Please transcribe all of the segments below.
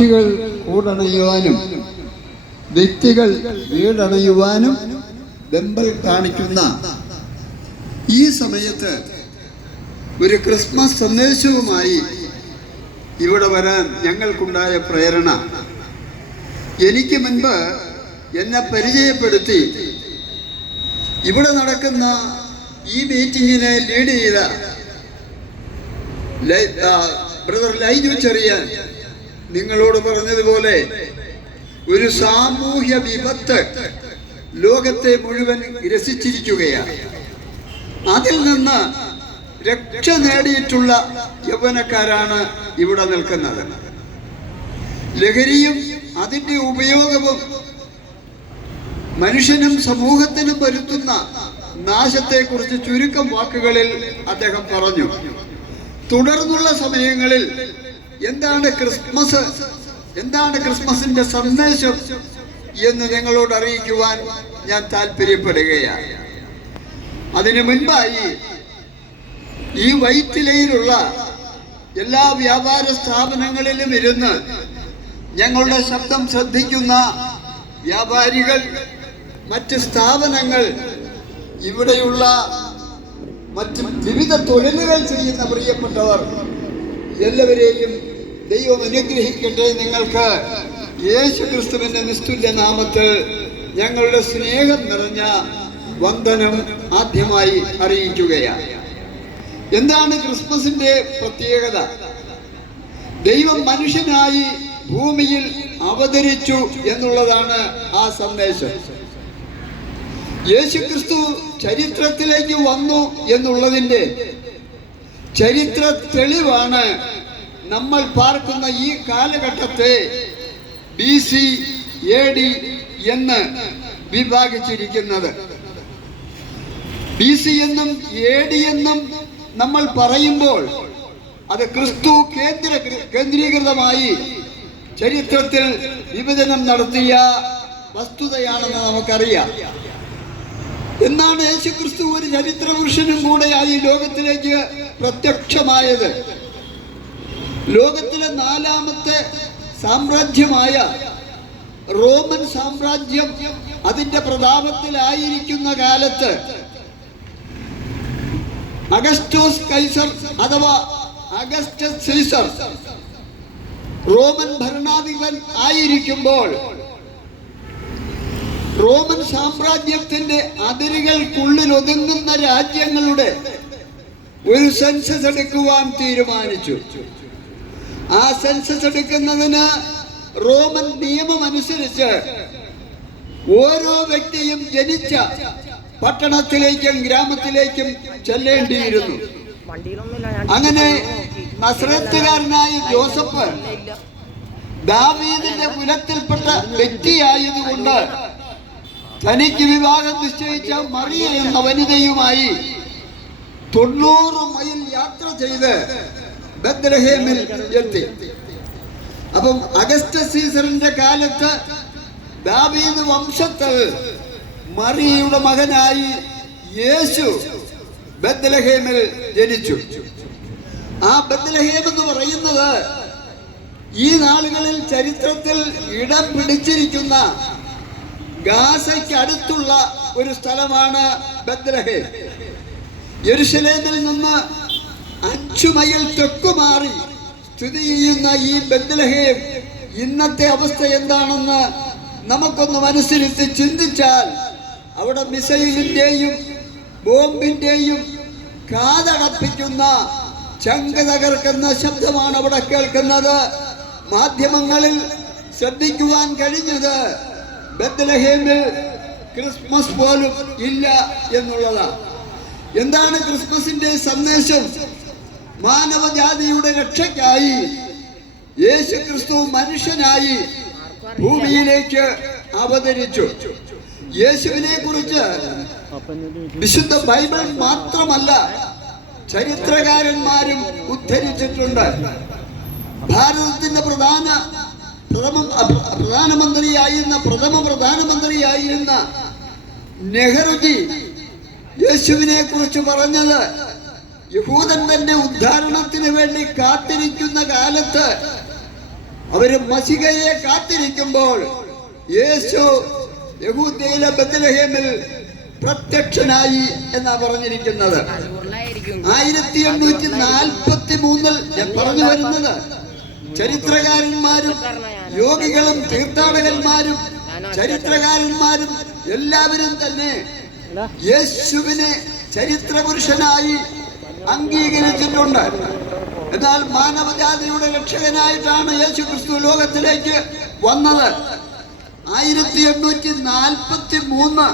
പക്ഷികൾ കൂടണയുവാനും വ്യക്തികൾ വീടണയുവാനും വെമ്പൽ കാണിക്കുന്ന ഈ സമയത്ത് ഒരു ക്രിസ്മസ് സന്ദേശവുമായി ഇവിടെ വരാൻ ഞങ്ങൾക്കുണ്ടായ പ്രേരണ, എനിക്ക് മുൻപ് എന്നെ പരിചയപ്പെടുത്തി ഇവിടെ നടക്കുന്ന ഈ മീറ്റിങ്ങിനെ ലീഡ് ചെയ്ത ബ്രദർ ലൈജു ചെറിയാൻ നിങ്ങളോട് പറഞ്ഞതുപോലെ ഒരു സാമൂഹ്യ വിപത്ത് ലോകത്തെ മുഴുവൻ ഗ്രസിച്ചിരിക്കുകയാണ്. അതിൽ നിന്ന് രക്ഷ നേടിയിട്ടുള്ള യൗവനക്കാരാണ് ഇവിടെ നിൽക്കുന്നത്. ലഹരിയും അതിൻ്റെ ഉപയോഗവും മനുഷ്യനും സമൂഹത്തിനും വരുത്തുന്ന നാശത്തെക്കുറിച്ച് ചുരുക്കം വാക്കുകളിൽ അദ്ദേഹം പറഞ്ഞു. തുടർന്നുള്ള സമയങ്ങളിൽ എന്താണ് ക്രിസ്മസിന്റെ സന്ദേശം എന്ന് നിങ്ങളോട് അറിയിക്കുവാൻ ഞാൻ താല്പര്യപ്പെടുകയാണ്. അതിനു മുൻപായി ഈ വൈറ്റിലയിലുള്ള എല്ലാ വ്യാപാര സ്ഥാപനങ്ങളിലും ഇരുന്ന് ഞങ്ങളുടെ ശബ്ദം ശ്രദ്ധിക്കുന്ന വ്യാപാരികൾ, മറ്റ് സ്ഥാപനങ്ങൾ, ഇവിടെയുള്ള മറ്റ് വിവിധ തൊഴിലുകൾ ചെയ്യുന്ന പ്രിയപ്പെട്ടവർ എല്ലാവരെയും ദൈവം അനുഗ്രഹിക്കട്ടെ. നിങ്ങൾക്ക് യേശു ക്രിസ്തുവിന്റെ നിസ്തുല്യ നാമത്തിൽ ഞങ്ങളുടെ സ്നേഹം നിറഞ്ഞ വന്ദനം ആദ്യമായി അറിയിക്കുകയാണ്. എന്താണ് ക്രിസ്മസിന്റെ പ്രത്യേകത? ദൈവം മനുഷ്യനായി ഭൂമിയിൽ അവതരിച്ചു എന്നുള്ളതാണ് ആ സന്ദേശം. യേശുക്രിസ്തു ചരിത്രത്തിലേക്ക് വന്നു എന്നുള്ളതിൻ്റെ ചരിത്ര തെളിവാണ് നമ്മൾ പാർക്കുന്ന ഈ കാലഘട്ടത്തെ BC AD എന്ന് വിഭാഗിച്ചിരിക്കുന്നത്. BC എന്നും AD എന്നും നമ്മൾ പറയുമ്പോൾ അത് ക്രിസ്തു കേന്ദ്രീകൃതമായി ചരിത്രത്തിൽ വിഭജനം നടത്തിയ വസ്തുതയാണെന്ന് നമുക്കറിയാം. എന്നാണ് യേശുക്രിസ്തു ഒരു ചരിത്ര പുരുഷനും കൂടെയായി ലോകത്തിലേക്ക് പ്രത്യക്ഷമായത്. ലോകത്തിലെ 4ാമത്തെ സാമ്രാജ്യമായ റോമൻ സാമ്രാജ്യം അതിന്റെ പ്രതാപത്തിലായിരിക്കുന്ന കാലത്ത് അഗസ്റ്റോസ് കൈസർ അഥവാ അഗസ്റ്റസ് സീസർ റോമൻ ഭരണാധിപൻ ആയിരിക്കുമ്പോൾ റോമൻ സാമ്രാജ്യത്തിന്റെ അതിരുകൾക്കുള്ളിൽ ഒതുങ്ങുന്ന രാജ്യങ്ങളുടെ ഒരു സെൻസസ് എടുക്കുവാൻ തീരുമാനിച്ചു. ആ സെൻസസ് എടുക്കുന്നതിന് റോമൻ നിയമം അനുസരിച്ച് ഓരോ വ്യക്തിയും ജനിച്ച പട്ടണത്തിലേക്കും ഗ്രാമത്തിലേക്കും ചെല്ലേണ്ടിയിരുന്നു. അങ്ങനെ നസ്രത്തുകാരനായ ജോസഫ് ദാവീദിന്റെ കുലത്തിൽപ്പെട്ട വ്യക്തിയായതുകൊണ്ട് തനിക്ക് വിവാഹം നിശ്ചയിച്ച മറിയ എന്ന വനിതയുമായി 90 മൈൽ യാത്ര ചെയ്ത് ബത്ലഹേമിൽ എത്തി. അപ്പം അഗസ്റ്റസ് സീസറിന്റെ കാലത്ത് ദാവീദ് വംശത്തിൽ മറിയയുടെ മകനായി യേശു ബത്ലഹേമിൽ ജനിച്ചു. ആ ബത്ലഹേം എന്ന് പറയുന്നത് ഈ നാളുകളിൽ ചരിത്രത്തിൽ ഇടം പിടിച്ചിരിക്കുന്ന ഗാസയ്ക്ക് അടുത്തുള്ള ഒരു സ്ഥലമാണ് ബത്ലഹേം. യെരുശലേമിൽ നിന്ന് 5 മൈൽ തെക്കുമാറി സ്ഥിതി ചെയ്യുന്ന ഈ ബത്ലഹേം ഇന്നത്തെ അവസ്ഥ എന്താണെന്ന് നമുക്കൊന്ന് മനസ്സിരുത്തി ചിന്തിച്ചാൽ അവിടെ മിസൈലിന്റെയും ബോംബിന്റെയും കാതടപ്പിക്കുന്ന ചങ്ക് തകർക്കുന്ന ശബ്ദമാണ് അവിടെ കേൾക്കുന്നത്. മാധ്യമങ്ങളിൽ ശ്രദ്ധിക്കുവാൻ കഴിഞ്ഞത് ബത്ലഹേമിൽ ക്രിസ്മസ് പോലും ഇല്ല എന്നുള്ളതാണ്. എന്താണ് ക്രിസ്മസിന്റെ സന്ദേശം? മാനവജാതിയുടെ രക്ഷയ്ക്കായി യേശു ക്രിസ്തു മനുഷ്യനായി ഭൂമിയിലേക്ക് അവതരിച്ചു. യേശുവിനെ കുറിച്ച് വിശുദ്ധ ബൈബിൾ മാത്രമല്ല ചരിത്രകാരന്മാരും ഉദ്ധരിച്ചിട്ടുണ്ട്. ഭാരതത്തിന്റെ പ്രഥമ പ്രധാനമന്ത്രിയായിരുന്ന നെഹ്റുജി യേശുവിനെ കുറിച്ച് പറഞ്ഞത് യഹൂദൻ തന്റെ ഉദ്ധാരണത്തിന് വേണ്ടി കാത്തിരിക്കുന്ന കാലത്ത് അവര് മശിഹയെ കാത്തിരിക്കുമ്പോൾ യേശു യഹൂദയിലെ ബത്ലഹേമിൽ പ്രത്യക്ഷനായി എന്നാ പറഞ്ഞിരിക്കുന്നത്. 1843 ഞാൻ പറഞ്ഞു വരുന്നത് ചരിത്രകാരന്മാരും യോഗികളും തീർത്ഥാടകന്മാരും ചരിത്രകാരന്മാരും എല്ലാവരും തന്നെ യേശുവിനെ ചരിത്ര പുരുഷനായി അംഗീകരിച്ചിട്ടുണ്ട്. എന്നാൽ മാനവജാതിയുടെ രക്ഷകനായിട്ടാണ് യേശു ക്രിസ്തു ലോകത്തിലേക്ക് വന്നത്. 1843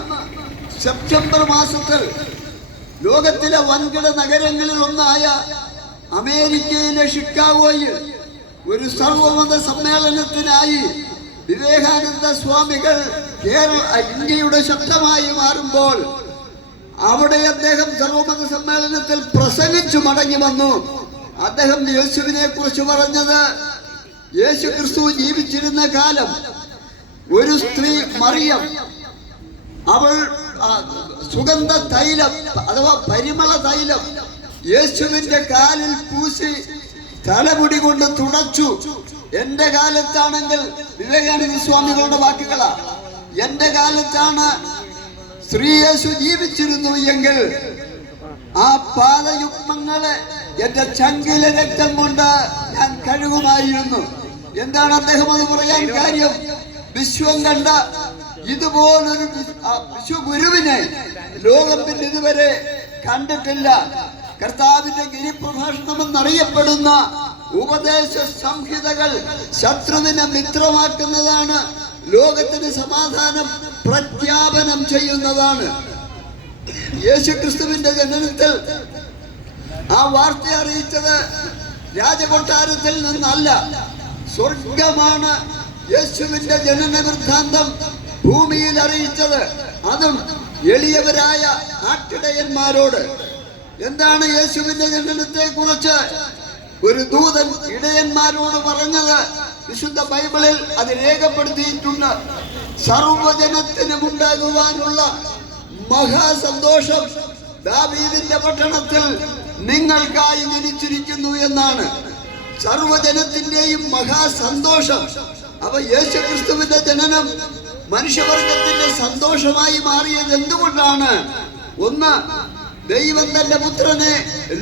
സെപ്റ്റംബർ മാസത്തിൽ ലോകത്തിലെ വൻകിട നഗരങ്ങളിൽ ഒന്നായ അമേരിക്കയിലെ ഷിക്കാഗോയിൽ ഒരു സർവമത സമ്മേളനത്തിനായി വിവേകാനന്ദ സ്വാമികൾ ഇന്ത്യയുടെ ശബ്ദമായി മാറുമ്പോൾ അവിടെ അദ്ദേഹം സർവമത സമ്മേളനത്തിൽ പ്രസംഗിച്ചു മടങ്ങി വന്നു. അദ്ദേഹം യേശുവിനെ കുറിച്ച് പറഞ്ഞത്, യേശു ക്രിസ്തു ജീവിച്ചിരുന്ന കാലം ഒരു സ്ത്രീ മറിയം, അവൾ സുഗന്ധ തൈലം അഥവാ പരിമള തൈലം യേശുവിന്റെ കാലിൽ പൂശി തലമുടി കൊണ്ട് തുടച്ചു. എന്റെ കാലത്താണെങ്കിൽ, വിവേകാനന്ദ സ്വാമികളുടെ വാക്കുകളാ, എന്റെ കാലത്താണ് ശ്രീ യേശു ജീവിച്ചിരുന്നു എങ്കിൽ ആ പാദയുഗ്മങ്ങളെ എന്റെ ചങ്കിലെ രക്തം കൊണ്ട് ഞാൻ കഴുകുമായിരുന്നു. എന്താണ് അദ്ദേഹം അത് പറയാൻ കാര്യം? വിശ്വം കണ്ട ഇതുപോലൊരു വിശ്വഗുരുവിനെ ലോകം പിന്നെ ഇതുവരെ കണ്ടിട്ടില്ല. കർത്താവിന്റെ ഗിരിപ്രഭാഷണം എന്നറിയപ്പെടുന്ന ഉപദേശ സംഹിതകൾ ശത്രുവിനെ മിത്രമാക്കുന്നതാണ്, ലോകത്തിന് സമാധാനം പ്രഖ്യാപനം ചെയ്യുന്നതാണ്. യേശുക്രിസ്തുവിന്റെ ജനനത്തിൽ ആ വാർത്ത അറിയിച്ചത് രാജകൊട്ടാരത്തിൽ നിന്നല്ല, സ്വർഗമാണ് യേശുവിന്റെ ജനന വൃത്താന്തം ഭൂമിയിൽ അറിയിച്ചത്. അതും എളിയവരായ ആട്ടിടയന്മാരോട്. എന്താണ് യേശുവിന്റെ ജനനത്തെ കുറിച്ച് ഒരു ദൂതൻ ഇടയന്മാരോട് പറഞ്ഞത്? വിശുദ്ധ ബൈബിളിൽ അത് രേഖപ്പെടുത്തിയിട്ടുണ്ട്. സർവജനത്തിനും ഉണ്ടാകുവാനുള്ള മഹാസന്തോഷം ദാവീദിന്റെ പട്ടണത്തിൽ നിങ്ങൾക്കായി ജനിച്ചിരിക്കുന്നു എന്നാണ്. സർവജനത്തിന്റെയും മഹാസന്തോഷം. അപ്പൊ യേശു ക്രിസ്തുവിന്റെ ജനനം മനുഷ്യവർഗത്തിന്റെ സന്തോഷമായി മാറിയത് എന്തുകൊണ്ടാണ്? ഒന്ന്, ദൈവം തന്റെ പുത്രനെ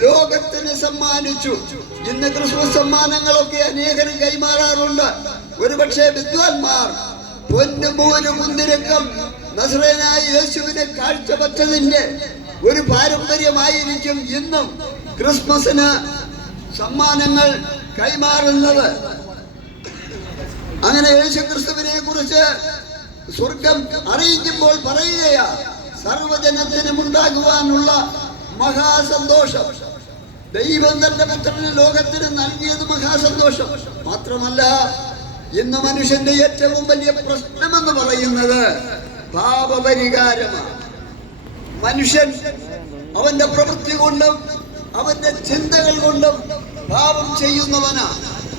ലോകത്തിന് സമ്മാനിച്ചു. ഇന്ന് ക്രിസ്മസ് സമ്മാനങ്ങളൊക്കെ അനേകരും കൈമാറാറുണ്ട്. ഒരുപക്ഷെ വിദ്വാൻമാർ പൊന്നുമൂര് മുന്തിരക്കം നസ്രയനായ യേശുവിനെ കാഴ്ചവച്ചതിന്റെ ഒരു പാരമ്പര്യമായിരിക്കും ഇന്നും ക്രിസ്മസിന് സമ്മാനങ്ങൾ കൈമാറുന്നത്. അങ്ങനെ യേശു ക്രിസ്തുവിനെ കുറിച്ച് സ്വർഗം അറിയിക്കുമ്പോൾ പറയുകയാ, സർവജനത്തിനും ഉണ്ടാകുവാനുള്ള മഹാസന്തോഷം. ദൈവം തന്റെ പുത്രന് ലോകത്തിന് നൽകിയത് മഹാസന്തോഷം മാത്രമല്ല, ഇന്ന് മനുഷ്യന്റെ ഏറ്റവും വലിയ പ്രശ്നമെന്ന് പറയുന്നത് പാപപരിഹാരമാണ്. മനുഷ്യൻ അവന്റെ പ്രവൃത്തി കൊണ്ടും അവന്റെ ചിന്തകൾ കൊണ്ടും പാപം ചെയ്യുന്നവനാ.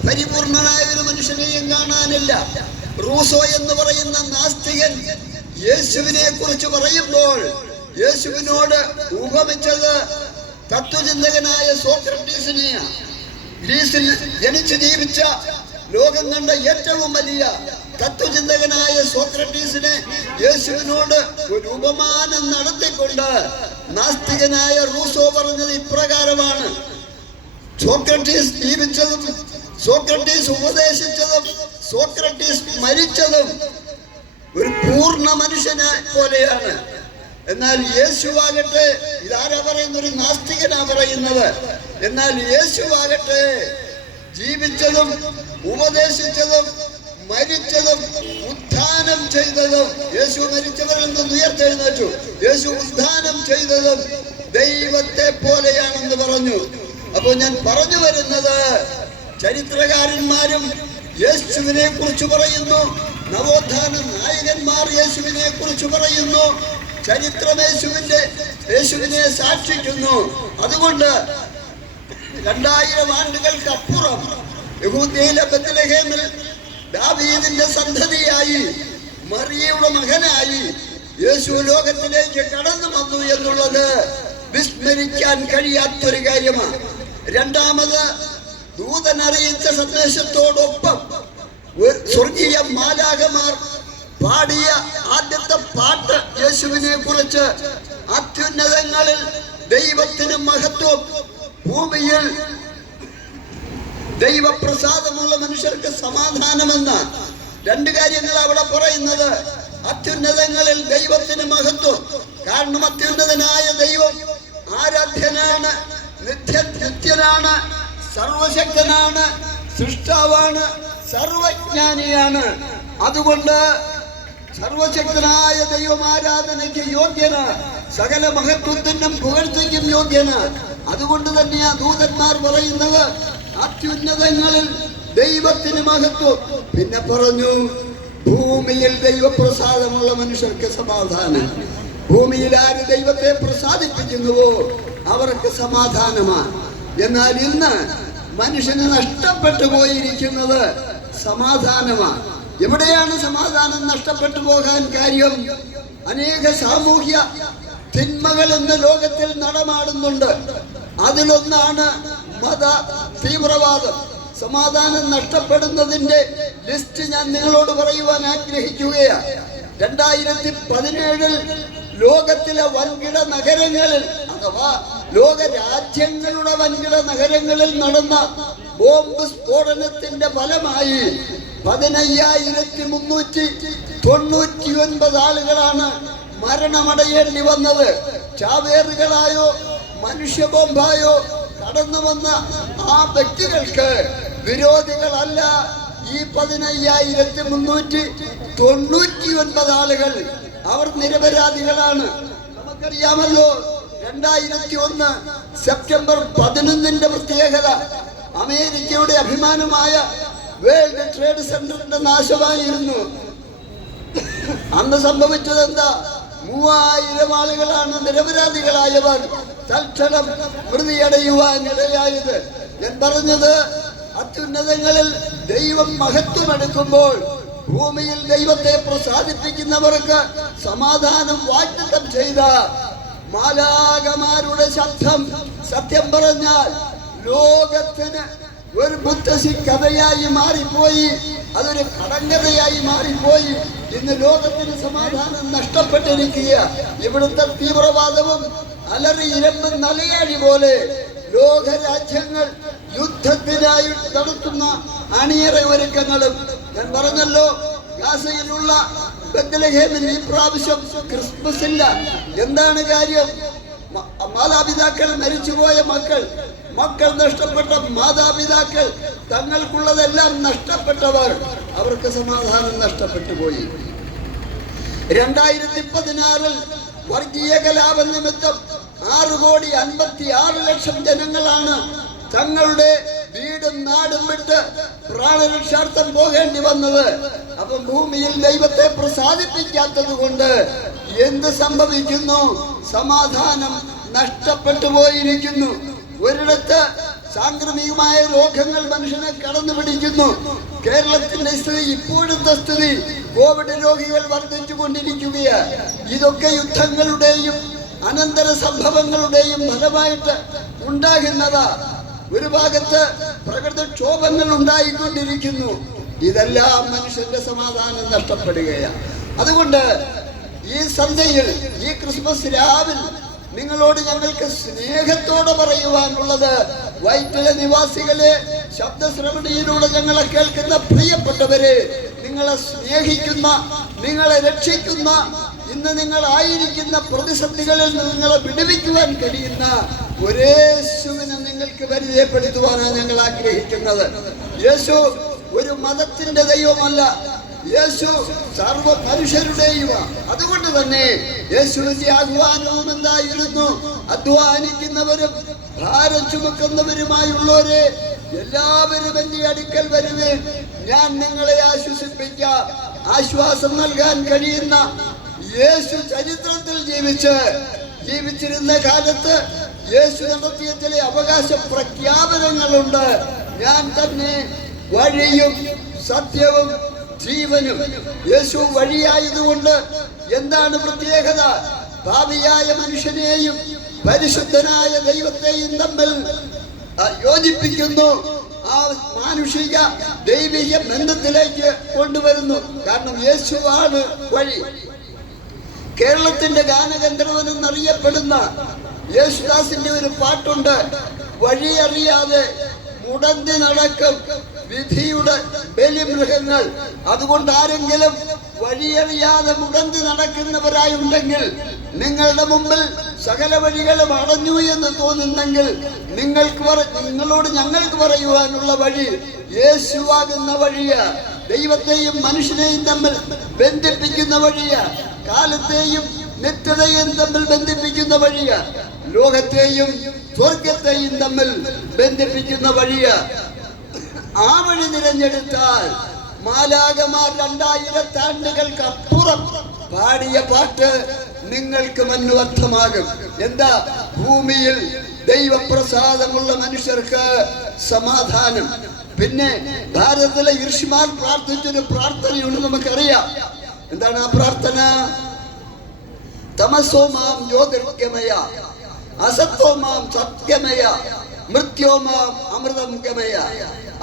പരിപൂർണനായ ഒരു മനുഷ്യനെയും കാണാനില്ല. റൂസോ എന്ന് പറയുന്ന നാസ്തികൻ യേശുവിനെ കുറിച്ച് പറയുമ്പോൾ യേശുവിനോട് ഉപമിച്ചത് തത്വചിന്തകനായ സോക്രട്ടീസിനെയാണ്. ഗ്രീസിൽ ജനിച്ച് ജീവിച്ച ലോകം കണ്ട ഏറ്റവും വലിയ തത്വചിന്തകനായ സോക്രട്ടീസിനെ യേശുവിനോട് ഒരു ഉപമാനം നടത്തിക്കൊണ്ട് നാസ്തികനായ റൂസോ പറഞ്ഞത് ഇപ്രകാരമാണ്: സോക്രട്ടീസ് ജീവിച്ചതും സോക്രട്ടീസ് ഉപദേശിച്ചതും സോക്രട്ടീസ് മരിച്ചതും ഒരു പൂർണ്ണ മനുഷ്യനെ പോലെയാണ്. എന്നാൽ യേശുവാകട്ടെ, ഇതാരാ പറയുന്ന? ഒരു നാസ്തികനാ പറയുന്നത്. എന്നാൽ യേശുവാകട്ടെ ജീവിച്ചതും ഉപദേശിച്ചതും മരിച്ചതും ഉത്ഥാനം ചെയ്തതും, യേശു മരിച്ചവരിൽ നിന്ന് ഉയർത്തെഴുന്നേറ്റു, യേശു ഉത്ഥാനം ചെയ്തതും ദൈവത്തെ പോലെയാണെന്ന് പറഞ്ഞു. അപ്പോൾ ഞാൻ പറഞ്ഞു വരുന്നത്, ചരിത്രകാരന്മാരും യേശുവിനെ കുറിച്ച് പറയുന്നു, നവോത്ഥാന നായകന്മാർ യേശുവിനെ കുറിച്ച് പറയുന്നു, ചരിത്രം യേശുവിനെ സാക്ഷിക്കുന്നു. അതുകൊണ്ട് 2000 ആണ്ടുകൾക്കപ്പുറം യഹൂദയിലെ ബത്ലഹേമിൽ ദാവീദിന്റെ സന്തതിയായി മറിയയുടെ മകനായി യേശു ലോകത്തിലേക്ക് കടന്നു വന്നു എന്നുള്ളത് വിസ്മരിക്കാൻ കഴിയാത്തൊരു കാര്യമാണ്. രണ്ടാമത്, ദൂതൻ അറിയിച്ച സന്ദേശത്തോടൊപ്പം സ്വർഗീയ മാലാഖമാർ പാടിയ ആദ്യത്തെ പാട്ട് യേശുവിനെ കുറിച്ച്. അത്യുന്നതങ്ങളിൽ ദൈവത്തിന് മഹത്വം, ഭൂമിയിൽ ദൈവപ്രസാദമുള്ള മനുഷ്യർക്ക് സമാധാനമെന്ന്. രണ്ട് കാര്യങ്ങൾ അവിടെ പറയുന്നത്. അത്യുന്നതങ്ങളിൽ ദൈവത്തിന് മഹത്വം, കാരണം അത്യുന്നതനായ ദൈവം ആരാധ്യനാണ്, നിത്യനാണ്, സർവശക്തനാണ്, സൃഷ്ടാവാണ്, സർവജ്ഞാനിയാണ്. അതുകൊണ്ട് സർവശക്തനായ ദൈവം ആരാധനയ്ക്ക് യോഗ്യന്, സകല മഹത്വത്തിനും പുകഴ്ചയ്ക്കും യോഗ്യന്. അതുകൊണ്ട് തന്നെയാ ദൂതന്മാർ പറയുന്നത് അത്യുന്നതങ്ങളിൽ ദൈവത്തിന് മഹത്വം. പിന്നെ പറഞ്ഞു ഭൂമിയിൽ ദൈവപ്രസാദമുള്ള മനുഷ്യർക്ക് സമാധാനം. ഭൂമിയിൽ ആര് ദൈവത്തെ പ്രസാദിപ്പിക്കുന്നുവോ അവർക്ക് സമാധാനമാണ്. എന്നാൽ ഇന്ന് മനുഷ്യന് നഷ്ടപ്പെട്ടു പോയിരിക്കുന്നത് സമാധാനമാണ്. എവിടെയാണ് സമാധാനം നഷ്ടപ്പെട്ടു പോകാൻ കാര്യം? അനേക സാമൂഹ്യ തിന്മകൾ ഇന്ന് ലോകത്തിൽ നടമാടുന്നുണ്ട്. അതിലൊന്നാണ് മത തീവ്രവാദം. സമാധാനം നഷ്ടപ്പെടുന്നതിന്റെ ലിസ്റ്റ് ഞാൻ നിങ്ങളോട് പറയുവാൻ ആഗ്രഹിക്കുകയാണ്. 2017 ലോകത്തിലെ വൻകിട നഗരങ്ങളിൽ അഥവാ ലോക രാജ്യങ്ങളുടെ വൻകിട നഗരങ്ങളിൽ നടന്ന ബോംബ് സ്ഫോടനത്തിന്റെ ഫലമായി 15,399 ആളുകളാണ് മരണമടയേണ്ടി വന്നത്. ചാവേറുകളായോ മനുഷ്യ ബോംബായോ കടന്നു വന്ന ആ വ്യക്തികൾക്ക് വിരോധികളല്ല ഈ 15,399 ആളുകൾ. അവർ നിരപരാധികളാണ്. നമുക്കറിയാമല്ലോ 2001 സെപ്റ്റംബർ 11 പ്രത്യേകത അമേരിക്കയുടെ അഭിമാനമായ വേൾഡ് ട്രേഡ് സെന്ററിന്റെ നാശമായിരുന്നു. അന്ന് സംഭവിച്ചത് എന്താ? 3000 ആളുകളാണ് നിരപരാധികളായവർ തൽക്ഷണം മൃതിയടയുവാൻ ഇടയായത്. ഞാൻ പറഞ്ഞത് അത്യുന്നതങ്ങളിൽ ദൈവം മഹത്വമെടുക്കുമ്പോൾ ഭൂമിയിൽ ദൈവത്തെ പ്രസാദിപ്പിക്കുന്നവർക്ക് സമാധാനം വാഗ്ദത്തം ചെയ്ത മാലാഖമാരുടെ ശബ്ദം സത്യം പറഞ്ഞാൽ ലോകത്തിന് ഒരു മുത്തശ്ശി കഥയായി മാറിപ്പോയി. അതൊരു കടങ്കഥയായി മാറിപ്പോയി. ഇന്ന് ലോകത്തിന് സമാധാനം നഷ്ടപ്പെട്ടിരിക്കുക. ഇവിടുത്തെ തീവ്രവാദവും അലറി ഇരമ്പും നലയാടി പോലെ ലോകരാജ്യങ്ങൾ യുദ്ധത്തിനായി നടത്തുന്ന അണിയറ ഒരുക്കങ്ങളും. ഞാൻ പറഞ്ഞല്ലോ ഗാസയിലുള്ള ബെത്ലഹേമിൽ ഈ പ്രാവശ്യം ക്രിസ്മസ് ഇല്ല. എന്താണ് കാര്യം? മാതാപിതാക്കൾ മരിച്ചുപോയ മക്കൾ നഷ്ടപ്പെട്ട മാതാപിതാക്കൾ, തങ്ങൾക്കുള്ളതെല്ലാം നഷ്ടപ്പെട്ടവർ, അവർക്ക് സമാധാനം നഷ്ടപ്പെട്ടു പോയി. 2016 വർഗീയ കലാപം നിമിത്തം 6,56,00,000 ജനങ്ങളാണ് തങ്ങളുടെ വീടും നാടും വിട്ട് പ്രാണരക്ഷാർത്ഥം പോകേണ്ടി വന്നത്. അപ്പം ഭൂമിയിൽ ദൈവത്തെ പ്രസാദിപ്പിക്കാത്തത് കൊണ്ട് എന്ത് സംഭവിക്കുന്നു? സമാധാനം നഷ്ടപ്പെട്ടു പോയിരിക്കുന്നു. ഒരിടത്ത് സാംക്രമികമായ രോഗങ്ങൾ മനുഷ്യനെ കടന്നു പിടിക്കുന്നു. കേരളത്തിന്റെ സ്ഥിതി, ഇപ്പോഴത്തെ സ്ഥിതി, കോവിഡ് രോഗികൾ വർദ്ധിച്ചു കൊണ്ടിരിക്കുകയാണ്. ഇതൊക്കെ യുദ്ധങ്ങളുടെയും അനന്തര സംഭവങ്ങളുടെയും ഫലമായിട്ട് ഉണ്ടാകുന്നതാ. ഒരു ഭാഗത്ത് പ്രകൃതിക്ഷോഭങ്ങൾ ഉണ്ടായിക്കൊണ്ടിരിക്കുന്നു. ഇതെല്ലാം മനുഷ്യന്റെ സമാധാനം നഷ്ടപ്പെടുകയാണ്. അതുകൊണ്ട് ഈ സന്ധ്യയിൽ, ഈ ക്രിസ്മസ് രാവിൽ നിങ്ങളോട് ഞങ്ങൾക്ക് സ്നേഹത്തോടെ പറയുവാനുള്ളത്, വൈറ്റില നിവാസികളെ, ശബ്ദശ്രവണിയിലൂടെ ഞങ്ങളെ കേൾക്കുന്ന പ്രിയപ്പെട്ടവരെ, നിങ്ങളെ സ്നേഹിക്കുന്ന, നിങ്ങളെ രക്ഷിക്കുന്ന, ഇന്ന് നിങ്ങളായിരിക്കുന്ന പ്രതിസന്ധികളിൽ നിന്ന് നിങ്ങളെ വിടുവിക്കുവാൻ കഴിയുന്ന ഒരേശുവിനെ നിങ്ങൾക്ക് പരിചയപ്പെടുത്തുവാനാണ് ഞങ്ങൾ ആഗ്രഹിക്കുന്നത്. യേശു ഒരു മതത്തിന്റെ ദൈവമല്ല, യേശു സർവ മനുഷ്യരുടെയുമാണ്. അതുകൊണ്ട് തന്നെ യേശുവിന്റെ ആഹ്വാനവും എന്തായിരുന്നു? അധ്വാനിക്കുന്നവരും ഭാരം ചുമക്കുന്നവരുമായുള്ളവരെ എല്ലാവരും എന്റെ അടുക്കൽ വരുവേൻ, ഞാൻ നിങ്ങളെ ആശ്വസിപ്പിക്കാം. ആശ്വാസം നൽകാൻ കഴിയുന്ന യേശു ചരിത്രത്തിൽ ജീവിച്ചിരുന്ന കാലത്ത് യേശു നടത്തിയ ചില അവകാശ പ്രഖ്യാപനങ്ങളുണ്ട്. ഞാൻ തന്നെ വഴിയും സത്യവും ജീവനും. യേശു വഴിയായതുകൊണ്ട് എന്താണ് പ്രത്യേകത? പാപിയായ മനുഷ്യനെയും പരിശുദ്ധനായ ദൈവത്തെയും തമ്മിൽ യോജിപ്പിക്കുന്നു. ആ മാനുഷിക ദൈവിക ബന്ധത്തിലേക്ക് കൊണ്ടുവരുന്നു. കാരണം യേശുവാണ് വഴി. കേരളത്തിന്റെ ഗാനഗന്ധർവൻ എന്നറിയപ്പെടുന്ന യേശുദാസിന്റെ ഒരു പാട്ടുണ്ട്, വഴിയറിയാതെ മുടന്തി നടക്കും വിധിയുടെ ബലിമൃഗങ്ങൾ. അതുകൊണ്ട് ആരെങ്കിലും വഴിയറിയാതെ മുടന്തി നടക്കുന്നവരായുണ്ടെങ്കിൽ, നിങ്ങളുടെ മുമ്പിൽ സകല വഴികളും അടഞ്ഞു എന്ന് തോന്നുന്നെങ്കിൽ, നിങ്ങളോട് ഞങ്ങൾക്ക് പറയുവാനുള്ള വഴി യേശുവാകുന്ന വഴിയാ. ദൈവത്തെയും മനുഷ്യനെയും തമ്മിൽ ബന്ധിപ്പിക്കുന്ന വഴിയാ. കാലത്തെയും നിത്യതയും തമ്മിൽ ബന്ധിപ്പിക്കുന്ന വഴിയാ. ലോകത്തെയും സ്വർഗത്തെയും തമ്മിൽ ബന്ധിപ്പിക്കുന്ന വഴിയാ. ആ വഴി തിരഞ്ഞെടുത്താൽ മാലാകമാർ 2000 ആണ്ടുകൾക്കപ്പുറം പാടിയ പാട്ട് നിങ്ങൾക്ക് മന്വർത്ഥമാകും. എന്താ? ഭൂമിയിൽ ദൈവപ്രസാദമുള്ള മനുഷ്യർക്ക് സമാധാനം. പിന്നെ ഭാരതത്തിലെ ഋഷിമാർ പ്രാർത്ഥിച്ചൊരു പ്രാർത്ഥനയുണ്ട്, നമുക്കറിയാം. എന്താണ് ആ പ്രാർത്ഥന? തമസോമാം ജ്യോതിർഗമയ, അസത്തോമാം സത്യമയ, മൃത്യോമാം അമൃതം ഗമയ.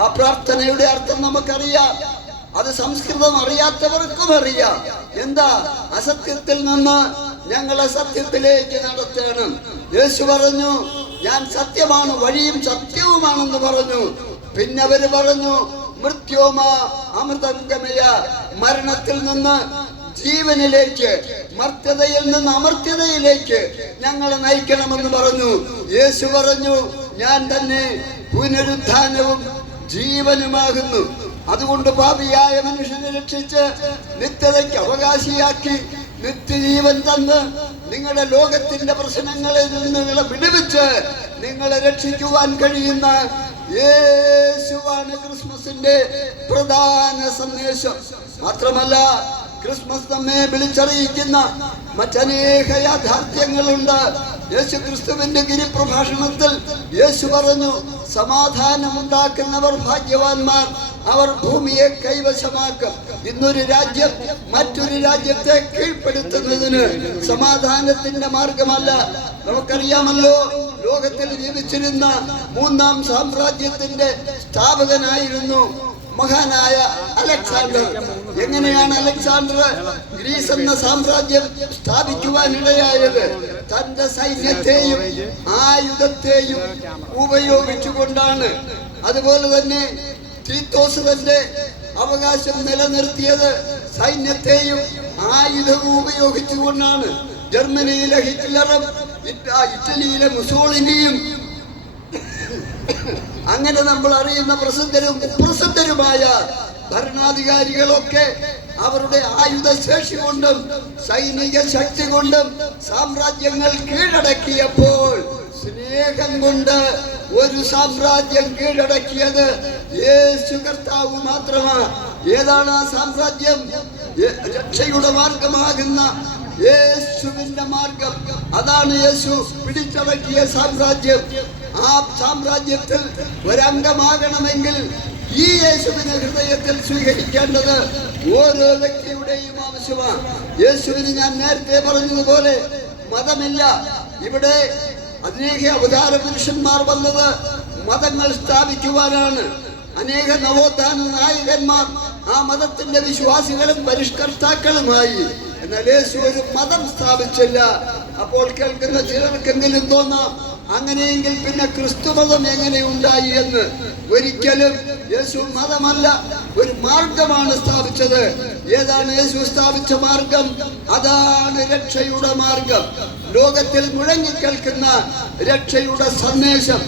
ആ പ്രാർത്ഥനയുടെ അർത്ഥം നമുക്കറിയാം. അത് സംസ്കൃതം അറിയാത്തവർക്കും അറിയാം. എന്താ? അസത്യത്തിൽ നിന്ന് ഞങ്ങളെ സത്യത്തിലേക്ക് നടത്തണം. യേശു പറഞ്ഞു, ഞാൻ സത്യമാണ്, വഴിയും സത്യവുമാണെന്ന് പറഞ്ഞു. പിന്നെ അവര് പറഞ്ഞു, മൃത്യോമ അമൃതം ഗമയ, മരണത്തിൽ നിന്ന് ജീവനിലേക്ക്, മർത്യതയിൽ നിന്ന് അമർത്യതയിലേക്ക് ഞങ്ങളെ നയിക്കണമെന്ന് പറഞ്ഞു. യേശു പറഞ്ഞു, ഞാൻ തന്നെ പുനരുത്ഥാനവും ജീവനുമാകുന്നു. അതുകൊണ്ട് പാപിയായ മനുഷ്യനെ രക്ഷിച്ച് നിത്യതയ്ക്ക് അവകാശിയാക്കി നിത്യജീവൻ തന്ന് നിങ്ങളുടെ ലോകത്തിന്റെ പ്രശ്നങ്ങളിൽ നിന്ന് വിടുവിച്ച് നിങ്ങളെ രക്ഷിക്കുവാൻ കഴിയുന്ന യേശുവാണ് ക്രിസ്മസിന്റെ പ്രധാന സന്ദേശം. മാത്രമല്ല, ക്രിസ്മസ് നമ്മെ വിളിച്ചറിയിക്കുന്ന മറ്റനേക യാഥാർത്ഥ്യങ്ങളുണ്ട്. യേശു ക്രിസ്തുവിന്റെ ഗിരിപ്രഭാഷണത്തിൽ യേശു പറഞ്ഞു, സമാധാനമുണ്ടാക്കുന്നവർ ഭാഗ്യവാന്മാർ, അവർ ഭൂമിയെ കൈവശമാക്കും. ഇന്നൊരു രാജ്യം മറ്റൊരു രാജ്യത്തെ കീഴ്പ്പെടുത്തുന്നതിന് സമാധാനത്തിന്റെ മാർഗമല്ല. നമുക്കറിയാമല്ലോ, ലോകത്തിൽ ജീവിച്ചിരുന്ന 3-ാം സാമ്രാജ്യത്തിന്റെ സ്ഥാപകനായിരുന്നു മഹാനായ അലക്സാണ്ടർ. എങ്ങനെയാണ് അലക്സാണ്ടർ ഗ്രീസ് എന്ന സാമ്രാജ്യം സ്ഥാപിക്കുവാനിടയായത്? തന്റെ സൈന്യത്തെയും ആയുധത്തെയും ഉപയോഗിച്ചുകൊണ്ടാണ്. അതുപോലെ തന്നെ തീത്തോസ് തന്റെ അവകാശം നിലനിർത്തിയത് സൈന്യത്തെയും ആയുധവും ഉപയോഗിച്ചുകൊണ്ടാണ്. ജർമ്മനിയിലെ ഹിറ്റ്ലറും ഇറ്റലിയിലെ മുസോളിനിയും അങ്ങനെ നമ്മൾ അറിയുന്ന പ്രസിദ്ധരും കുപ്രസിദ്ധരുമായ ഭരണാധികാരികളൊക്കെ അവരുടെ ആയുധ ശേഷി കൊണ്ടും സൈനിക ശക്തി കൊണ്ടും സാമ്രാജ്യങ്ങൾ കീഴടക്കിയപ്പോൾ, സ്നേഹം കൊണ്ട് ഒരു സാമ്രാജ്യം കീഴടക്കിയത് യേശു കർത്താവ് മാത്രമാണ്. ഏതാണ് ആ സാമ്രാജ്യം? രക്ഷയുടെ മാർഗമാകുന്ന യേശുവിന്റെ മാർഗം. അതാണ് യേശു പിടിച്ചടക്കിയ സാമ്രാജ്യം. ആ സാമ്രാജ്യത്തിൽ ഒരംഗമാകണമെങ്കിൽ ഈ യേശുവിനെ ഹൃദയത്തിൽ സ്വീകരിക്കേണ്ടത് ഓരോ വ്യക്തിയുടെയും ആവശ്യമാണ്. യേശുവിന് ഞാൻ നേരത്തെ പറഞ്ഞതുപോലെ മതമില്ല. ഇവിടെ അനേക അവതാര പുരുഷന്മാർ വന്നത് മതങ്ങൾ സ്ഥാപിക്കുവാനാണ്. അനേക നവോത്ഥാന നായകന്മാർ ആ മതത്തിന്റെ വിശ്വാസികളും പരിഷ്കർത്താക്കളുമായി. എന്നാൽ യേശു ഒരു മതം സ്ഥാപിച്ചില്ല. അപ്പോൾ കേൾക്കുന്ന ചിലർക്കെങ്കിലും തോന്നാം, അങ്ങനെയെങ്കിൽ പിന്നെ ക്രിസ്തു മതം എങ്ങനെ ഉണ്ടായി എന്ന്. ഒരിക്കലും യേശു മതമല്ല, ഒരു മാർഗമാണ് സ്ഥാപിച്ചത്. ഏതാണ് യേശു സ്ഥാപിച്ച മാർഗം? അതാണ് രക്ഷയുടെ മാർഗം. ലോകത്തിൽ മുഴങ്ങിക്കേൾക്കുന്ന രക്ഷയുടെ സന്ദേശം.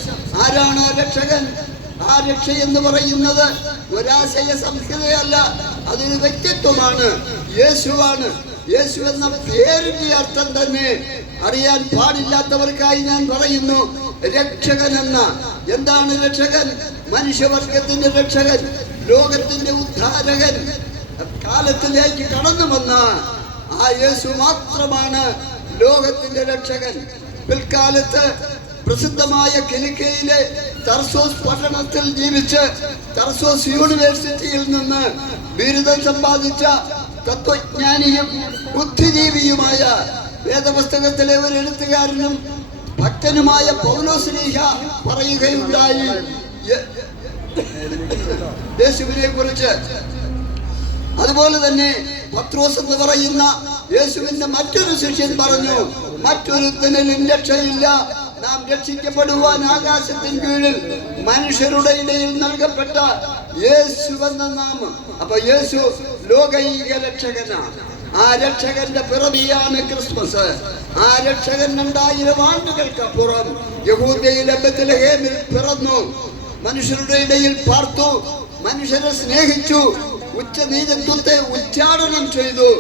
ആരാണ് രക്ഷകൻ? ആ രക്ഷ എന്ന് പറയുന്നത് ഒരാശയ സംഹിതയല്ല, അതൊരു വ്യക്തിത്വമാണ്. യേശുവാണ്. യേശു എന്ന പേരിന്റെ അർത്ഥം തന്നെ അറിയാൻ പാടില്ലാത്തവർക്കായി ഞാൻ പറയുന്നു, രക്ഷകൻ എന്ന. എന്താണ് രക്ഷകൻ? മനുഷ്യവർഗത്തിന്റെ രക്ഷകൻ, ലോകത്തിന്റെ ഉദ്ധാരകൻ. കാലത്തിലേക്ക് കടന്നു വന്ന ആ യേശു മാത്രമാണ് ലോകത്തിന്റെ രക്ഷകൻ. പിൽക്കാലത്ത് പ്രസിദ്ധമായ കിലിക്കയിലെ തർസോസ് പട്ടണത്തിൽ ജീവിച്ച് തർസോസ് യൂണിവേഴ്സിറ്റിയിൽ നിന്ന് ബിരുദം സമ്പാദിച്ച തത്വജ്ഞാനിയും ബുദ്ധിജീവിയുമായ വേദപുസ്തകത്തിലെ ഒരു എഴുത്തുകാരനും ഭക്തനുമായ പൗലോസ് ശ്ലീഹ പറയുകയുണ്ടായി, യേശുവിനെ കുറിച്ച്. അതുപോലെ തന്നെ പത്രോസ് എന്ന് പറയുന്ന യേശുവിന്റെ മറ്റൊരു ശിഷ്യൻ പറഞ്ഞു, മറ്റൊരുത്തനിലും രക്ഷയില്ല, നാം രക്ഷിക്കപ്പെടുവാൻ ആകാശത്തിൻ കീഴിൽ മനുഷ്യരുടെ ഇടയിൽ നൽകപ്പെട്ട യേശുവെന്ന നാമം. അപ്പൊ യേശു ലോകൈക രക്ഷകനാണ്. ആ രക്ഷകന്റെ പിറവിയാണ് ക്രിസ്മസ്. ആ രക്ഷകൻ 2000 ആണ്ടുകൾക്കപ്പുറം യഹൂദയിലെ ബെത്ലഹേമിൽ പിറന്നു, മനുഷ്യരുടെ ഇടയിൽ പാർത്തു, മനുഷ്യരെ സ്നേഹിച്ചു, ഉച്ചനീചത്വത്തെ ഉച്ചാടനം ചെയ്തു.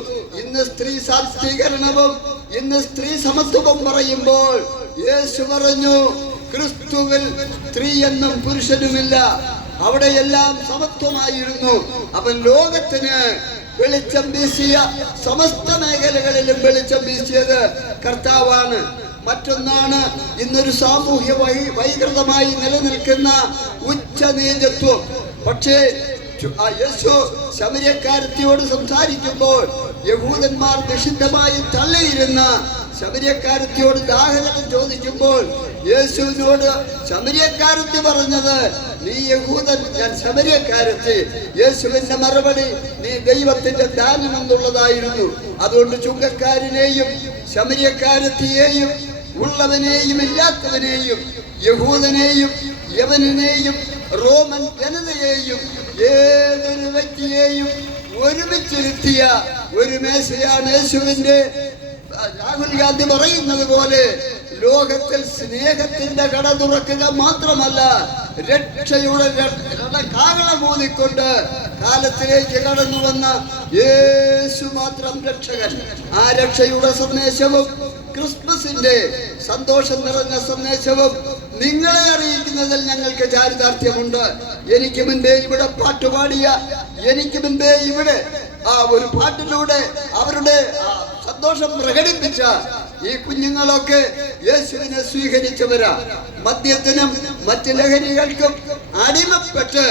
ഇന്ന് സ്ത്രീ ശാക്തീകരണവും ഇന്ന് സ്ത്രീ സമത്വവും പറയുമ്പോൾ യേശു പറഞ്ഞു, ക്രിസ്തുവിൽ സ്ത്രീ എന്നും പുരുഷനുമില്ല, അവിടെയെല്ലാം സമത്വമായിരുന്നു. അവൻ ലോകത്തിന് വെളിച്ചം വീശിയ, സമസ്ത മേഖലകളിലും വെളിച്ചം വീശിയത് കർത്താവാണ്. മറ്റൊന്നാണ് ഇന്നൊരു സാമൂഹ്യ വൈകൃതമായി നിലനിൽക്കുന്ന ഉച്ചനീചത്വം. പക്ഷേ യേശു ശമര്യക്കാരത്തിയോട് സംസാരിക്കുമ്പോൾ യഹൂദന്മാർ നിഷിദ്ധമായി തള്ളിയിരുന്ന ശമര്യക്കാരത്തിയോട് ദാഹജലം ചോദിക്കുമ്പോൾ യേശുവിനോട് ശമര്യക്കാരത്തി പറഞ്ഞത്, നീ യഹൂദൻ, ഞാൻ ശമര്യക്കാരത്തി. യേശുവിന്റെ മറുപടി, നീ ദൈവത്തിന്റെ ദാനം എന്നുള്ളതായിരുന്നു. അതുകൊണ്ട് ചുങ്കക്കാരനെയും ശമര്യക്കാരത്തിയെയും ഉള്ളവനെയും ഇല്ലാത്തവനെയും യഹൂദനെയും യവനെയും റോമൻ ജനതയെയും ഏതൊരു വ്യക്തിയെയും ഒരുമിച്ചിരുത്തിയ ഒരു മേശയാണ് യേശുവിന്റെ. രാഹുൽ ഗാന്ധി പറയുന്നത് പോലെ ലോകത്തിൽ സ്നേഹത്തിന്റെ കട തുറക്കുക മാത്രമല്ല, രക്ഷയുടെ കാകളമൂതിക്കൊണ്ട് കാലത്തിലേക്ക് കടന്നു വന്ന യേശു മാത്രം രക്ഷകൻ. ആ രക്ഷയുടെ സന്ദേശവും ക്രിസ്മസിന്റെ സന്തോഷം നിറഞ്ഞ സന്ദേശവും നിങ്ങളെ അറിയിക്കുന്നതിൽ ഞങ്ങൾക്ക് ചാരിതാർത്ഥ്യമുണ്ട്. എനിക്ക് മുൻപേ ഇവിടെ പാട്ടുപാടിയ, എനിക്ക് മുൻപേ ഇവിടെ ഒരു പാട്ടിലൂടെ അവരുടെ സന്തോഷം പ്രകടിപ്പിച്ച ഈ കുഞ്ഞുങ്ങളൊക്കെ യേശുവിനെ സ്വീകരിച്ചവരാ. മദ്യത്തിനും മറ്റ് ലഹരികൾക്കും അടിമപ്പെട്ട്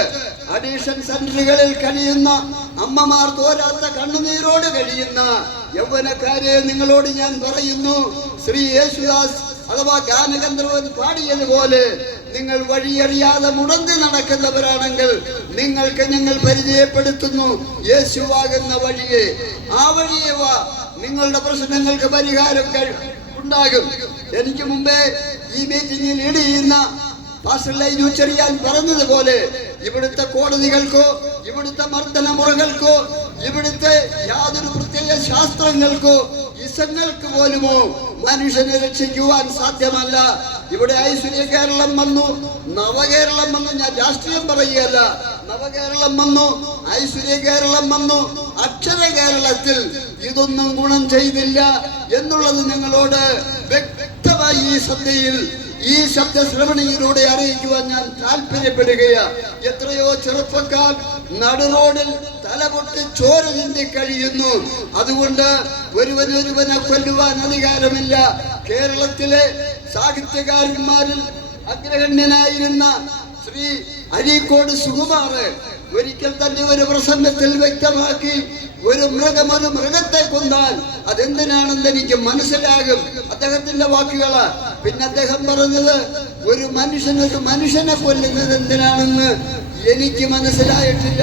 അഡീഷൻ സെന്ററുകളിൽ കഴിയുന്ന അമ്മമാർ തോരാത്ത കണ്ണുനീരോട് കഴിയുന്ന യൗവനക്കാരെ നിങ്ങളോട് ഞാൻ പറയുന്നു, ശ്രീ യേശുദാസ് അഥവാ ഗാനഗന്ധർവൻ പാടിയതുപോലെ നിങ്ങൾ വഴിയറിയാതെ മുടന്തി നടക്കുന്നവരാണെങ്കിൽ നിങ്ങൾക്ക് ഞങ്ങൾ പരിചയപ്പെടുത്തുന്നു യേശുവാകുന്ന വഴിയെ. ആ വഴിയെ വാ, നിങ്ങളുടെ പ്രശ്നങ്ങൾക്ക് പരിഹാരം ഉണ്ടാകും. എനിക്ക് മുമ്പേ ഈ മീറ്റിംഗിൽ ലീഡ് ചെയ്യുന്ന പാസ്റ്റർ ലൈജു ചെറിയാൻ പറഞ്ഞതുപോലെ ഇവിടുത്തെ കോടതികൾക്കോ ഇവിടുത്തെ മർദ്ദന മുറകൾക്കോ ഇവിടുത്തെ യാതൊരു പ്രത്യേക ശാസ്ത്രങ്ങൾക്കോ ഇസങ്ങൾക്ക് പോലുമോ മനുഷ്യനെ രക്ഷിക്കുവാൻ സാധ്യമല്ല. ഇവിടെ ഐശ്വര്യ കേരളം വന്നു, നവകേരളം വന്നു. ഞാൻ രാഷ്ട്രീയം പറയുകയല്ല, നവകേരളം വന്നു, ഐശ്വര്യ കേരളം വന്നു. അക്ഷര കേരളത്തിൽ ഇതൊന്നും ഗുണം ചെയ്തില്ല എന്നുള്ളത് നിങ്ങളോട് വ്യക്തമായി ഈ ശബ്ദ ശ്രവണിയിലൂടെ അറിയിക്കുവാൻ ഞാൻ താല്പര്യപ്പെടുകയാണ്. എത്രയോ ചെറുപ്പക്കാർ നടുറോഡിൽ തലപൊട്ടി ചോര ചിന്തി കഴിയുന്നു. അതുകൊണ്ട് ഒരുവനെ കൊല്ലുവാൻ അധികാരമില്ല. കേരളത്തിലെ സാഹിത്യകാരന്മാരിൽ അഗ്രഗണ്യനായിരുന്ന ശ്രീ അരീക്കോട് സുകുമാർ ഒരിക്കൽ തന്നെ ഒരു പ്രസംഗത്തിൽ വ്യക്തമാക്കി, ഒരു മൃഗത്തെ കൊന്നാൽ അതെന്തിനാണെന്ന് എനിക്ക് മനസ്സിലാകും. അദ്ദേഹത്തിന്റെ വാക്കുകളാ. പിന്നെ അദ്ദേഹം പറഞ്ഞത്, ഒരു മനുഷ്യനെ കൊല്ലുന്നത് എന്തിനാണെന്ന് എനിക്ക് മനസ്സിലായിട്ടില്ല.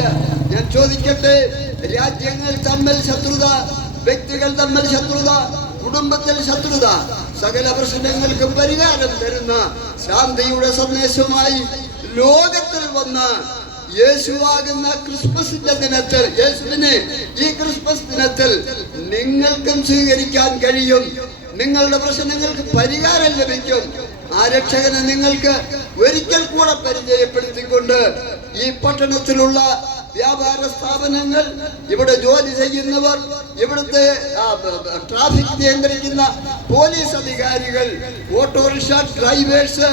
ഞാൻ ചോദിക്കട്ടെ, രാജ്യങ്ങൾ തമ്മിൽ ശത്രുത, വ്യക്തികൾ തമ്മിൽ ശത്രുത, കുടുംബത്തിൽ ശത്രുത, സകല പ്രശ്നങ്ങൾക്കും പരിഹാരം തരുന്ന ശാന്തിയുടെ സന്ദേശമായി ലോകത്തിൽ വന്ന യേശുവാകുന്ന ക്രിസ്മസിന്റെ ദിനത്തിൽ, യേശുവിനെ ഈ ക്രിസ്മസ് ദിനത്തിൽ നിങ്ങൾക്കും സ്വീകരിക്കാൻ കഴിയും. നിങ്ങളുടെ പ്രശ്നങ്ങൾക്ക് പരിഹാരം ലഭിക്കും. ആ രക്ഷകനെ നിങ്ങൾക്ക് ഒരിക്കൽ കൂടെ പരിചയപ്പെടുത്തിക്കൊണ്ട് ഈ പട്ടണത്തിലുള്ള വ്യാപാര സ്ഥാപനങ്ങൾ, ഇവിടെ ജോലി ചെയ്യുന്നവർ, ഇവിടുത്തെ ട്രാഫിക് നിയന്ത്രിക്കുന്ന പോലീസ് അധികാരികൾ, ഓട്ടോറിക്ഷ ഡ്രൈവേഴ്സ്,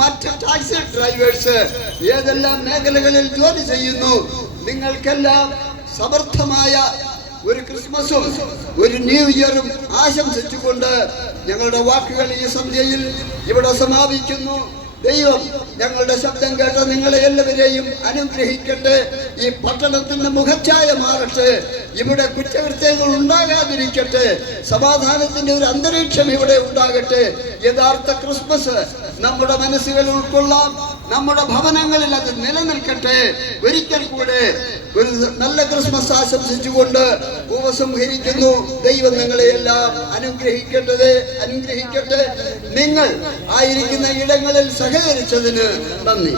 മറ്റ് ടാക്സി ഡ്രൈവേഴ്സ്, ഏതെല്ലാം മേഖലകളിൽ ജോലി ചെയ്യുന്നു, നിങ്ങൾക്കെല്ലാം സമർത്ഥമായ ഒരു ക്രിസ്മസും ഒരു ന്യൂ ഇയറും ആശംസിച്ചുകൊണ്ട് ഞങ്ങളുടെ വാക്കുകൾ ഈ സന്ധ്യയിൽ ഇവിടെ സമാപിക്കുന്നു. ദൈവം ഞങ്ങളുടെ ശബ്ദം കേട്ട നിങ്ങളെ എല്ലാവരെയും അനുഗ്രഹിക്കട്ടെ. ഈ പട്ടണത്തിന്റെ മുഖച്ഛായ മാറട്ടെ. ഇവിടെ കുറ്റകൃത്യങ്ങൾ ഉണ്ടാകാതിരിക്കട്ടെ. സമാധാനത്തിന്റെ ഒരു അന്തരീക്ഷം ഇവിടെ ഉണ്ടാകട്ടെ. യഥാർത്ഥ ക്രിസ്മസ് നമ്മുടെ മനസ്സുകൾ ഉൾക്കൊള്ളാം, നമ്മുടെ ഭവനങ്ങളിൽ അത് നിലനിൽക്കട്ടെ. ഒരിക്കൽ കൂടെ ഒരു നല്ല ക്രിസ്മസ് ആശംസിച്ചുകൊണ്ട് ഉപസംഹരിക്കുന്നു. ദൈവം നിങ്ങളെ എല്ലാം അനുഗ്രഹിക്കട്ടെ. നിങ്ങൾ ആയിരിക്കുന്ന ഇടങ്ങളിൽ സഹകരിച്ചതിന് നന്ദി.